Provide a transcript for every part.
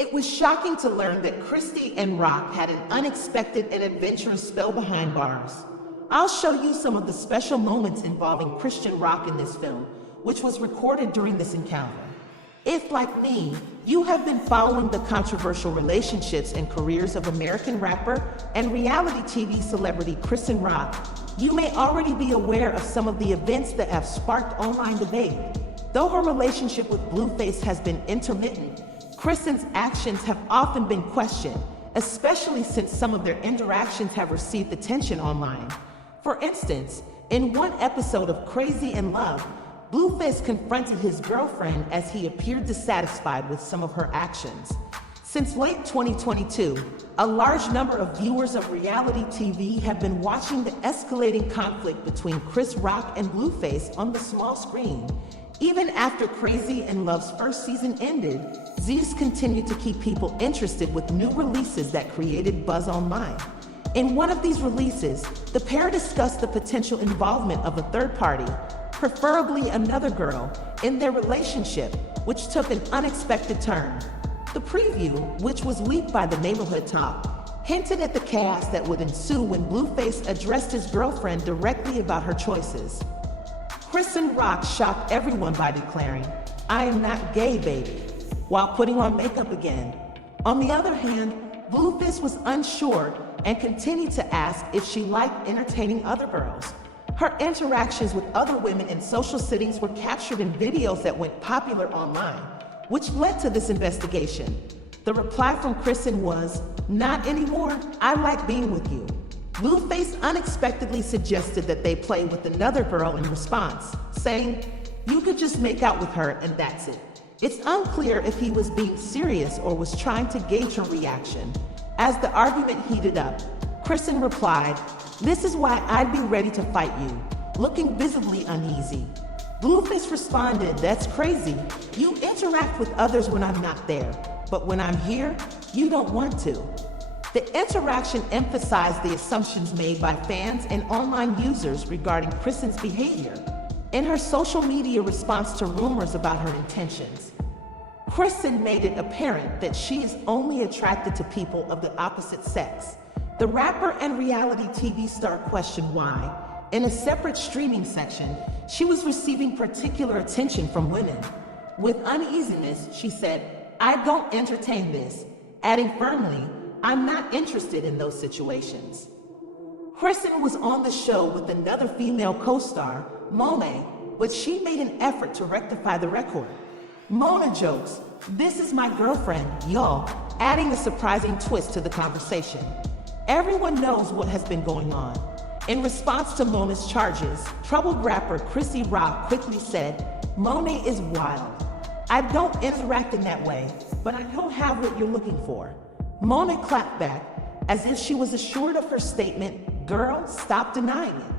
It was shocking to learn that Christy and Rock had an unexpected and adventurous spell behind bars. I'll show you some of the special moments involving Christian Rock in this film, which was recorded during this encounter. If, like me, you have been following the controversial relationships and careers of American rapper and reality TV celebrity Chrisean Rock, you may already be aware of some of the events that have sparked online debate. Though her relationship with Blueface has been intermittent, Chrisean's actions have often been questioned, especially since some of their interactions have received attention online. For instance, in one episode of Crazy in Love, Blueface confronted his girlfriend as he appeared dissatisfied with some of her actions. Since late 2022, a large number of viewers of reality TV have been watching the escalating conflict between Chris Rock and Blueface on the small screen. Even after Crazy in Love's first season ended, Zeus continued to keep people interested with new releases that created buzz online. In one of these releases, the pair discussed the potential involvement of a third party, preferably another girl, in their relationship, which took an unexpected turn. The preview, which was leaked by the Neighborhood Talk, hinted at the chaos that would ensue when Blueface addressed his girlfriend directly about her choices. Chrisean Rock shocked everyone by declaring, "I am not gay, baby," while putting on makeup again. On the other hand, Blueface was unsure and continued to ask if she liked entertaining other girls. Her interactions with other women in social settings were captured in videos that went popular online, which led to this investigation. The reply from Chrisean was, "Not anymore, I like being with you." Blueface unexpectedly suggested that they play with another girl in response, saying, "You could just make out with her and that's it." It's unclear if he was being serious or was trying to gauge her reaction. As the argument heated up, Chrisean replied, "This is why I'd be ready to fight you," looking visibly uneasy. Blueface responded, "That's crazy. You interact with others when I'm not there, but when I'm here, you don't want to." The interaction emphasized the assumptions made by fans and online users regarding Chrisean's behavior in her social media response to rumors about her intentions. Chrisean made it apparent that she is only attracted to people of the opposite sex. The rapper and reality TV star questioned why, in a separate streaming section, she was receiving particular attention from women. With uneasiness, she said, "I don't entertain this," adding firmly, "I'm not interested in those situations." Chrisean was on the show with another female co-star, Monet, but she made an effort to rectify the record. Mona jokes, "This is my girlfriend, y'all," adding a surprising twist to the conversation. Everyone knows what has been going on. In response to Mona's charges, troubled rapper Chrisean Rock quickly said, "Monet is wild. I don't interact in that way, but I don't have what you're looking for." Mona clapped back, as if she was assured of her statement, "Girl, stop denying it.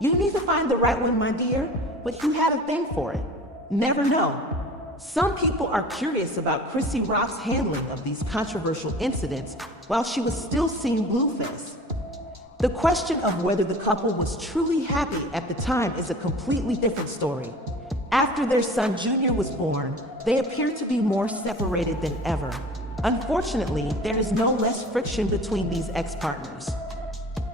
You need to find the right one, my dear, but you had a thing for it. Never know." Some people are curious about Chrisean Rock's handling of these controversial incidents while she was still seeing Blueface. The question of whether the couple was truly happy at the time is a completely different story. After their son Junior was born, they appeared to be more separated than ever. Unfortunately, there is no less friction between these ex-partners.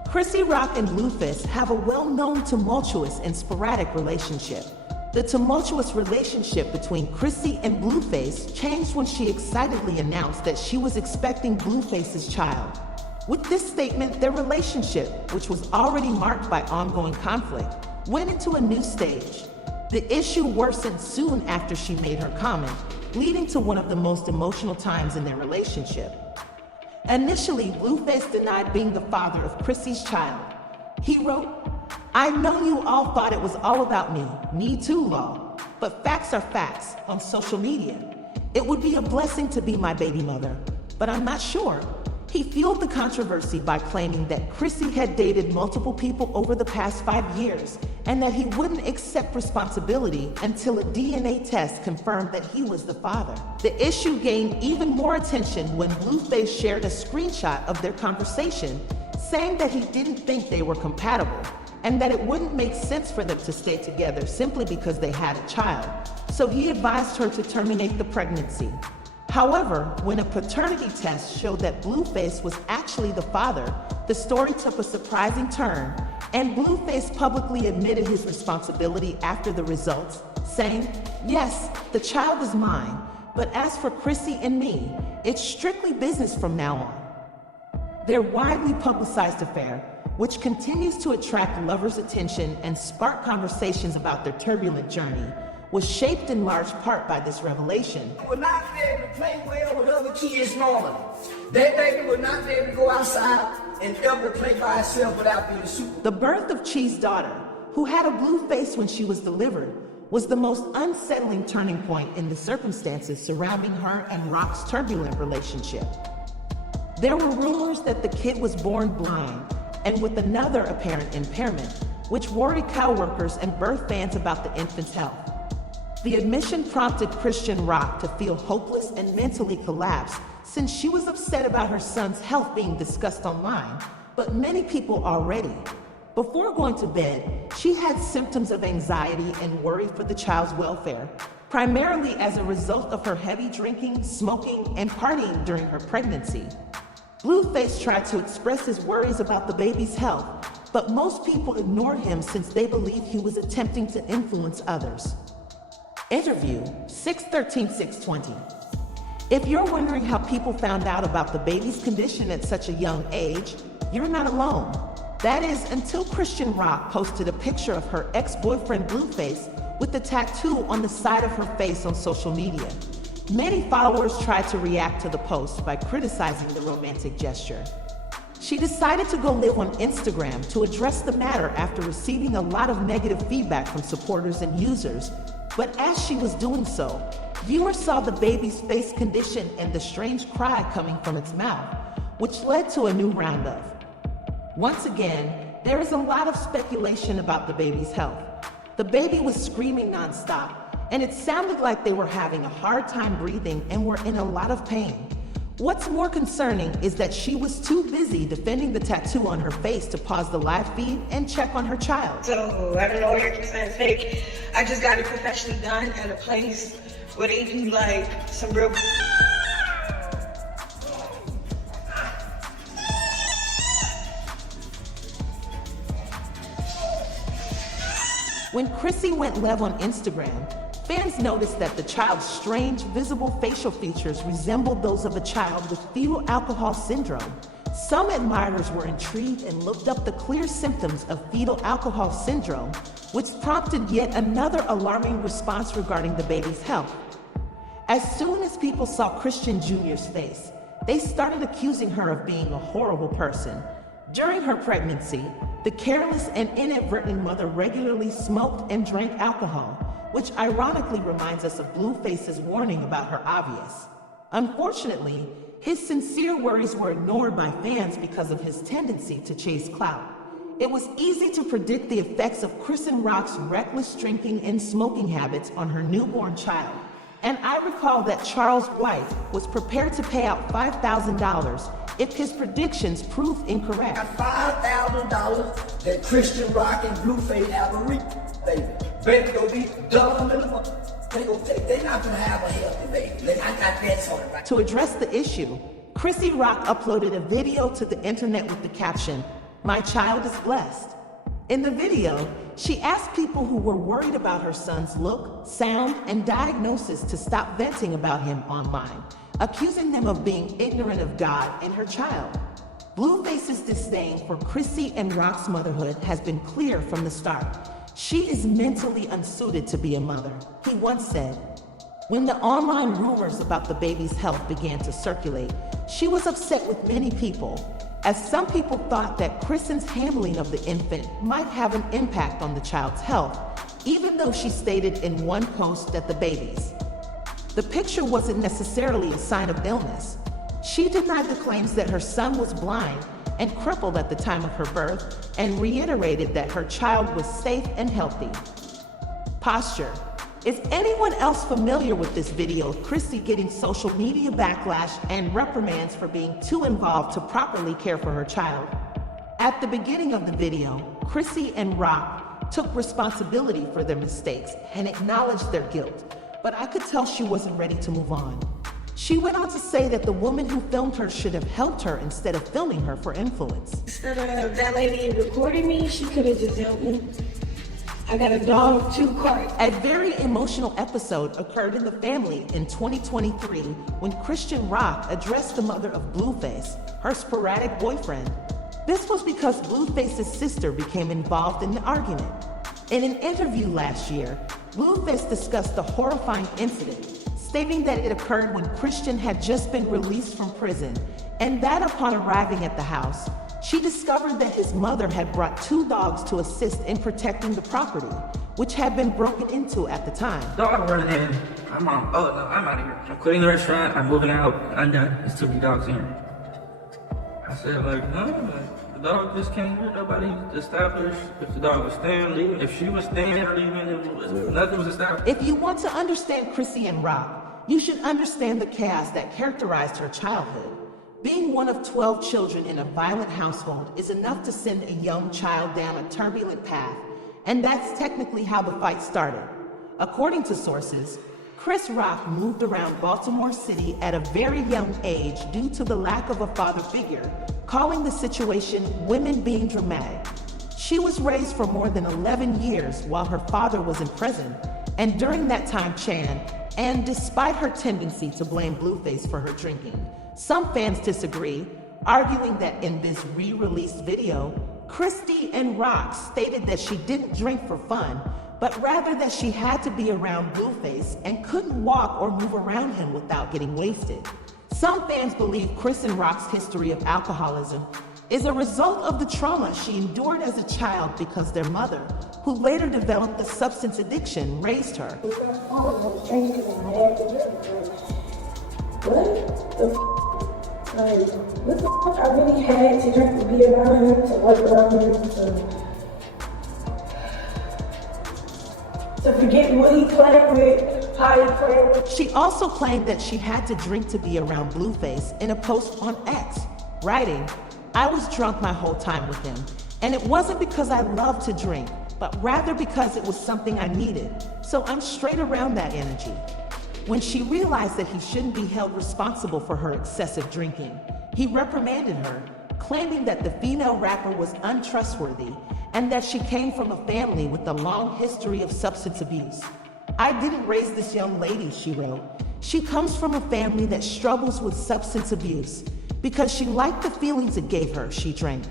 Chrisean Rock and Blueface have a well-known tumultuous and sporadic relationship. The tumultuous relationship between Chrissy and Blueface changed when she excitedly announced that she was expecting Blueface's child. With this statement, their relationship, which was already marked by ongoing conflict, went into a new stage. The issue worsened soon after she made her comment, leading to one of the most emotional times in their relationship. Initially, Blueface denied being the father of Chrissy's child. He wrote, "I know you all thought it was all about me, me too, law, but facts are facts," on social media. "It would be a blessing to be my baby mother, but I'm not sure." He fueled the controversy by claiming that Chrissy had dated multiple people over the past 5 years and that he wouldn't accept responsibility until a DNA test confirmed that he was the father. The issue gained even more attention when Blueface shared a screenshot of their conversation, saying that he didn't think they were compatible and that it wouldn't make sense for them to stay together simply because they had a child. So he advised her to terminate the pregnancy. However, when a paternity test showed that Blueface was actually the father, the story took a surprising turn, and Blueface publicly admitted his responsibility after the results, saying, "Yes, the child is mine, but as for Chrissy and me, it's strictly business from now on." Their widely publicized affair, which continues to attract lovers' attention and spark conversations about their turbulent journey, was shaped in large part by this revelation. They would not be able to play well with other kids normally. That baby would not be able to go outside and ever play by herself without being super. The birth of Chi's daughter, who had a blue face when she was delivered, was the most unsettling turning point in the circumstances surrounding her and Rock's turbulent relationship. There were rumors that the kid was born blind and with another apparent impairment, which worried coworkers and birth fans about the infant's health. The admission prompted Chrisean Rock to feel hopeless and mentally collapse since she was upset about her son's health being discussed online, but many people already. Before going to bed, she had symptoms of anxiety and worry for the child's welfare, primarily as a result of her heavy drinking, smoking, and partying during her pregnancy. Blueface tried to express his worries about the baby's health, but most people ignored him since they believed he was attempting to influence others. Interview 6/13/620. If you're wondering how people found out about the baby's condition at such a young age, you're not alone. That is, until Chrisean Rock posted a picture of her ex-boyfriend Blueface with the tattoo on the side of her face on social media. Many followers tried to react to the post by criticizing the romantic gesture. She decided to go live on Instagram to address the matter after receiving a lot of negative feedback from supporters and users. But as she was doing so, viewers saw the baby's face condition and the strange cry coming from its mouth, which led to a new round of. Once again, there is a lot of speculation about the baby's health. The baby was screaming nonstop, and it sounded like they were having a hard time breathing and were in a lot of pain. What's more concerning is that she was too busy defending the tattoo on her face to pause the live feed and check on her child. So I don't know 100% fake. I just got it professionally done at a place where they do like some real. When Chrissy went live on Instagram, fans noticed that the child's strange, visible facial features resembled those of a child with fetal alcohol syndrome. Some admirers were intrigued and looked up the clear symptoms of fetal alcohol syndrome, which prompted yet another alarming response regarding the baby's health. As soon as people saw Chrisean Jr.'s face, they started accusing her of being a horrible person. During her pregnancy, the careless and inadvertent mother regularly smoked and drank alcohol, which ironically reminds us of Blueface's warning about her obvious. Unfortunately, his sincere worries were ignored by fans because of his tendency to chase clout. It was easy to predict the effects of Chrisean Rock's reckless drinking and smoking habits on her newborn child. And I recall that Charles' wife was prepared to pay out $5,000 if his predictions proved incorrect. $5,000 that Chrisean Rock and Blueface have a reap, baby. Baby gonna be dumb in the mother. They're not gonna have a healthy baby. They not got that sort of right. To address the issue, Chrissy Rock uploaded a video to the internet with the caption, "My child is blessed." In the video, she asked people who were worried about her son's look, sound, and diagnosis to stop venting about him online, accusing them of being ignorant of God and her child. Blueface's disdain for Chrisean Rock's motherhood has been clear from the start. She is mentally unsuited to be a mother, he once said. When the online rumors about the baby's health began to circulate, she was upset with many people, as some people thought that Chrisean's handling of the infant might have an impact on the child's health, even though she stated in one post that the baby's. The picture wasn't necessarily a sign of illness. She denied the claims that her son was blind and crippled at the time of her birth, and reiterated that her child was safe and healthy. Posture. Is anyone else familiar with this video of Chrissy getting social media backlash and reprimands for being too involved to properly care for her child? At the beginning of the video, Chrisean Rock took responsibility for their mistakes and acknowledged their guilt, but I could tell she wasn't ready to move on. She went on to say that the woman who filmed her should have helped her instead of filming her for influence. Instead of that lady recording me, she could have just helped me. I got a dog, 2 cats. A very emotional episode occurred in the family in 2023 when Chrisean Rock addressed the mother of Blueface, her sporadic boyfriend. This was because Blueface's sister became involved in the argument. In an interview last year, Blueface discussed the horrifying incident, stating that it occurred when Chrisean had just been released from prison, and that upon arriving at the house, she discovered that his mother had brought 2 dogs to assist in protecting the property, which had been broken into at the time. Dog running in. I'm out of here. I'm quitting the restaurant. I'm moving out. I'm done. There's too many dogs here. I said, the dog just came here. Nobody established if the dog was staying, leaving. If she was staying or leaving, nothing was established. If you want to understand Chrisean Rock, you should understand the chaos that characterized her childhood. Being one of 12 children in a violent household is enough to send a young child down a turbulent path, and that's technically how the fight started. According to sources, Chris Rock moved around Baltimore City at a very young age due to the lack of a father figure, calling the situation women being dramatic. She was raised for more than 11 years while her father was in prison, and during that time and despite her tendency to blame Blueface for her drinking, some fans disagree, arguing that in this re-released video, Chrisean Rock stated that she didn't drink for fun, but rather that she had to be around Blueface and couldn't walk or move around him without getting wasted. Some fans believe Chrisean Rock's history of alcoholism is a result of the trauma she endured as a child because their mother, who later developed a substance addiction, raised her. What the fuck I really had to drink to be around him, to work around him, to forget what he played with, how he played with. She also claimed that she had to drink to be around Blueface in a post on X, writing, "I was drunk my whole time with him, and it wasn't because I loved to drink, but rather because it was something I needed, so I'm straight around that energy." When she realized that he shouldn't be held responsible for her excessive drinking, he reprimanded her, claiming that the female rapper was untrustworthy and that she came from a family with a long history of substance abuse. "I didn't raise this young lady," she wrote. "She comes from a family that struggles with substance abuse because she liked the feelings it gave her, she drank.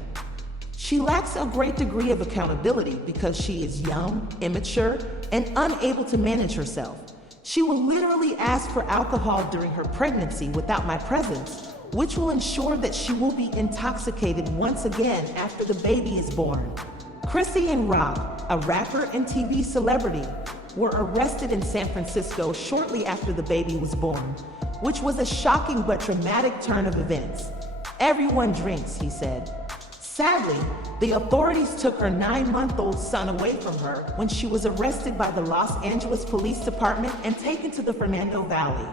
She lacks a great degree of accountability because she is young, immature, and unable to manage herself. She will literally ask for alcohol during her pregnancy without my presence, which will ensure that she will be intoxicated once again after the baby is born." Chrisean Rock, a rapper and TV celebrity, were arrested in San Francisco shortly after the baby was born, which was a shocking but dramatic turn of events. "Everyone drinks," he said. Sadly, the authorities took her 9-month-old son away from her when she was arrested by the Los Angeles Police Department and taken to the Fernando Valley.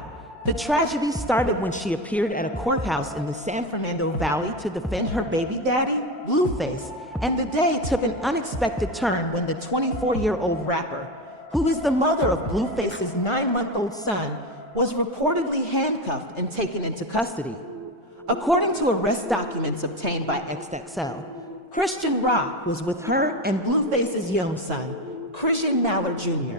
The tragedy started when she appeared at a courthouse in the San Fernando Valley to defend her baby daddy, Blueface, and the day took an unexpected turn when the 24-year-old rapper, who is the mother of Blueface's 9-month-old son, was reportedly handcuffed and taken into custody. According to arrest documents obtained by XXL, Chrisean Rock was with her and Blueface's young son, Chrisean Mallard Jr.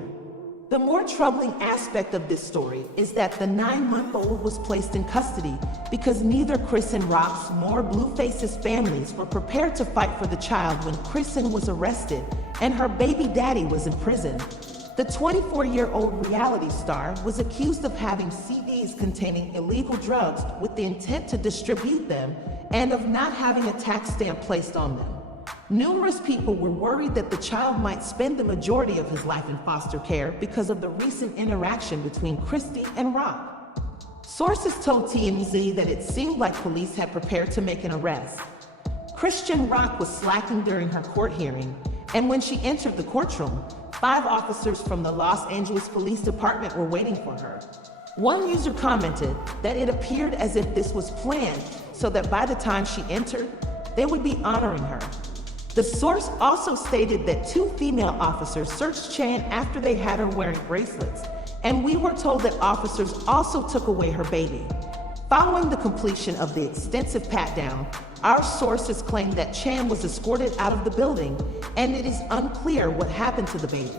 The more troubling aspect of this story is that the 9-month-old was placed in custody because neither Chrisean Rock's nor Blueface's families were prepared to fight for the child when Chrisean was arrested and her baby daddy was in prison. The 24-year-old reality star was accused of having CDs containing illegal drugs with the intent to distribute them and of not having a tax stamp placed on them. Numerous people were worried that the child might spend the majority of his life in foster care because of the recent interaction between Christie and Rock. Sources told TMZ that it seemed like police had prepared to make an arrest. Chrisean Rock was slacking during her court hearing, and when she entered the courtroom, 5 officers from the Los Angeles Police Department were waiting for her. One user commented that it appeared as if this was planned so that by the time she entered, they would be honoring her. The source also stated that 2 female officers searched Chan after they had her wearing bracelets and we were told that officers also took away her baby. Following the completion of the extensive pat-down, our sources claim that Chan was escorted out of the building, and it is unclear what happened to the baby.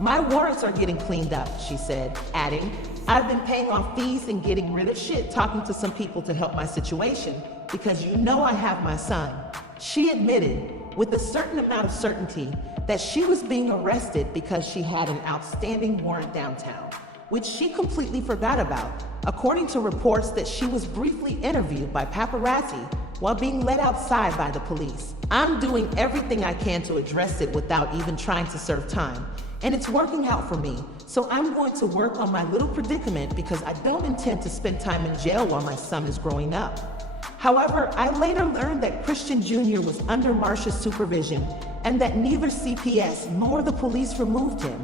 My warrants are getting cleaned up, she said, adding, I've been paying off fees and getting rid of shit, talking to some people to help my situation, because you know I have my son. She admitted, with a certain amount of certainty, that she was being arrested because she had an outstanding warrant downtown, which she completely forgot about, according to reports that she was briefly interviewed by paparazzi while being led outside by the police. I'm doing everything I can to address it without even trying to serve time, and it's working out for me, so I'm going to work on my little predicament because I don't intend to spend time in jail while my son is growing up. However, I later learned that Chrisean Jr. was under Marsha's supervision and that neither CPS nor the police removed him.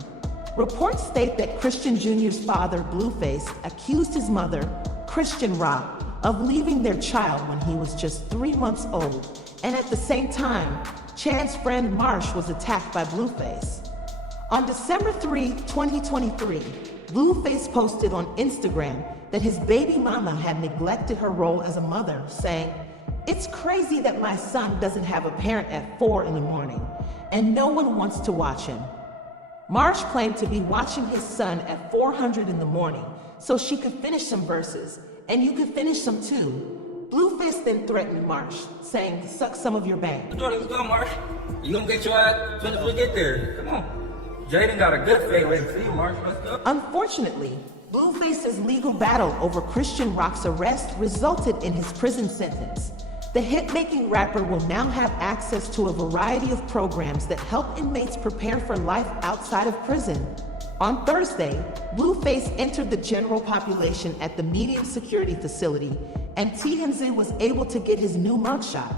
Reports state that Chrisean Jr.'s father, Blueface, accused his mother, Chrisean Rock, of leaving their child when he was just 3 months old, and at the same time, Chan's friend Marsh was attacked by Blueface. On December 3, 2023, Blueface posted on Instagram that his baby mama had neglected her role as a mother, saying, "It's crazy that my son doesn't have a parent at 4 in the morning, and no one wants to watch him." Marsh claimed to be watching his son at 400 in the morning so she could finish some verses, and you could finish some too. Blueface then threatened Marsh, saying, "Suck some of your bang." Let's go, Marsh. You gonna get your ass as soon as we get there. Come on. Jaden got a good fade waiting for you, Marsh. Let's go. Unfortunately, Blueface's legal battle over Chrisean Rock's arrest resulted in his prison sentence. The hit-making rapper will now have access to a variety of programs that help inmates prepare for life outside of prison. On Thursday, Blueface entered the general population at the medium security facility, and TMZ was able to get his new mugshot.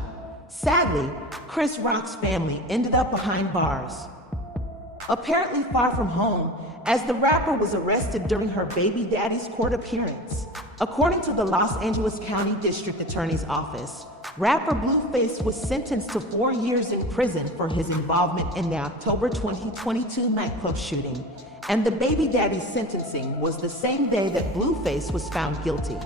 Sadly, Chris Rock's family ended up behind bars. Apparently far from home, as the rapper was arrested during her baby daddy's court appearance. According to the Los Angeles County District Attorney's Office, rapper Blueface was sentenced to 4 years in prison for his involvement in the October 2022 nightclub shooting, and the baby daddy's sentencing was the same day that Blueface was found guilty.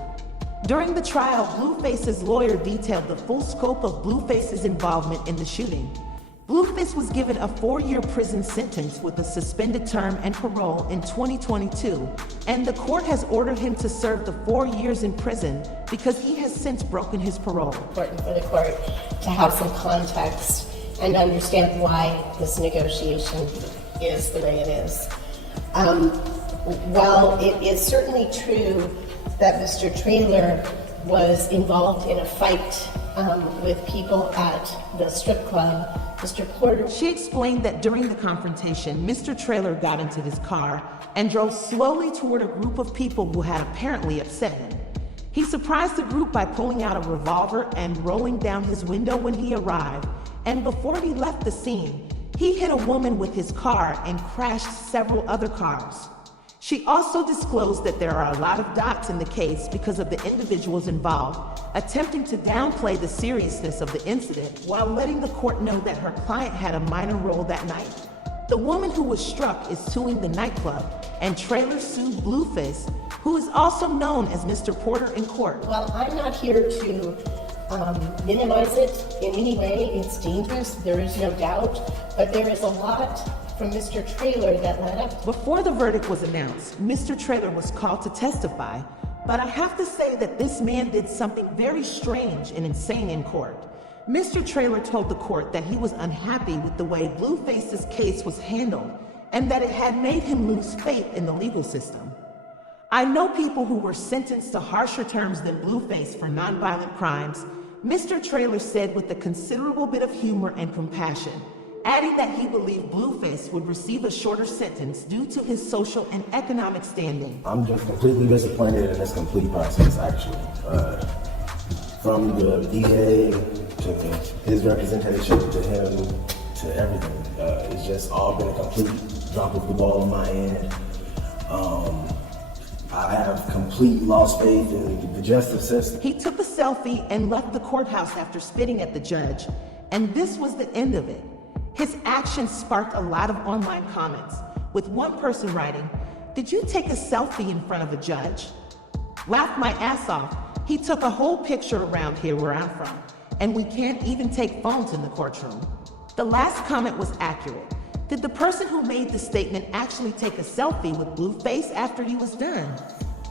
During the trial, Blueface's lawyer detailed the full scope of Blueface's involvement in the shooting. Blueface was given a 4-year prison sentence with a suspended term and parole in 2022, and the court has ordered him to serve the 4 years in prison because he has since broken his parole. Important for the court to have some context and understand why this negotiation is the way it is. While it is certainly true that Mr. Traylor was involved in a fight with people at the strip club, Mr. Porter. She explained that during the confrontation, Mr. Traylor got into his car and drove slowly toward a group of people who had apparently upset him. He surprised the group by pulling out a revolver and rolling down his window when he arrived, and before he left the scene, he hit a woman with his car and crashed several other cars. She also disclosed that there are a lot of dots in the case because of the individuals involved, attempting to downplay the seriousness of the incident while letting the court know that her client had a minor role that night. The woman who was struck is suing the nightclub, and Traylor sued Blueface, who is also known as Mr. Porter, in court. Well, I'm not here to minimize it in any way. It's dangerous, there is no doubt, but there is a lot from Mr. Traylor that led up. Before the verdict was announced, Mr. Traylor was called to testify, but I have to say that this man did something very strange and insane in court. Mr. Traylor told the court that he was unhappy with the way Blueface's case was handled and that it had made him lose faith in the legal system. I know people who were sentenced to harsher terms than Blueface for nonviolent crimes, Mr. Traylor said with a considerable bit of humor and compassion, adding that he believed Blueface would receive a shorter sentence due to his social and economic standing. I'm just completely disappointed in this complete process, actually. From the DA to his representation to him to everything. It's just all been a complete drop of the ball on my end. I have complete lost faith in the justice system. He took a selfie and left the courthouse after spitting at the judge, and this was the end of it. His actions sparked a lot of online comments, with one person writing, Did you take a selfie in front of a judge? Laughed my ass off. He took a whole picture around here where I'm from, and we can't even take phones in the courtroom. The last comment was accurate. Did the person who made the statement actually take a selfie with Blueface after he was done?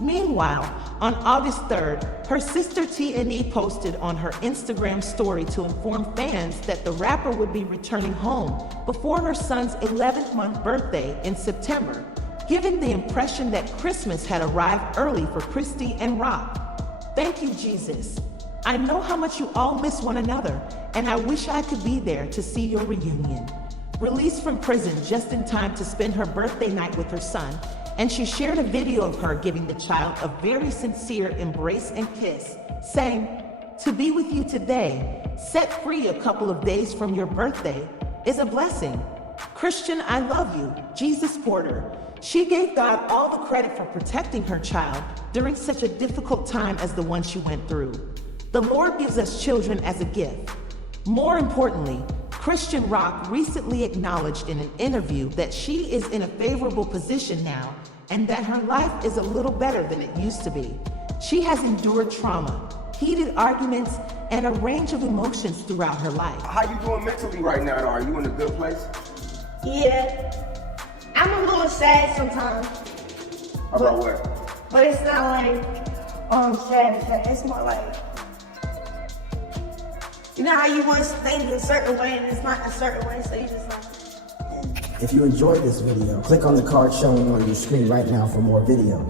Meanwhile, on August 3rd, her sister T&E posted on her Instagram story to inform fans that the rapper would be returning home before her son's 11th-month birthday in September, giving the impression that Christmas had arrived early for Christy and Rock. Thank you, Jesus. I know how much you all miss one another, and I wish I could be there to see your reunion. Released from prison just in time to spend her birthday night with her son, and she shared a video of her giving the child a very sincere embrace and kiss, saying, "To be with you today, set free a couple of days from your birthday, is a blessing. Christian, I love you, Jesus Porter." She gave God all the credit for protecting her child during such a difficult time as the one she went through. The Lord gives us children as a gift. More importantly, Chrisean Rock recently acknowledged in an interview that she is in a favorable position now and that her life is a little better than it used to be. She has endured trauma, heated arguments, and a range of emotions throughout her life. How you doing mentally right now, though? Are you in a good place? Yeah. I'm a little sad sometimes. About what? But it's not like sad. It's more like, you know how you once think a certain way and it's not a certain way, so you just like. If you enjoyed this video, click on the card showing on your screen right now for more videos.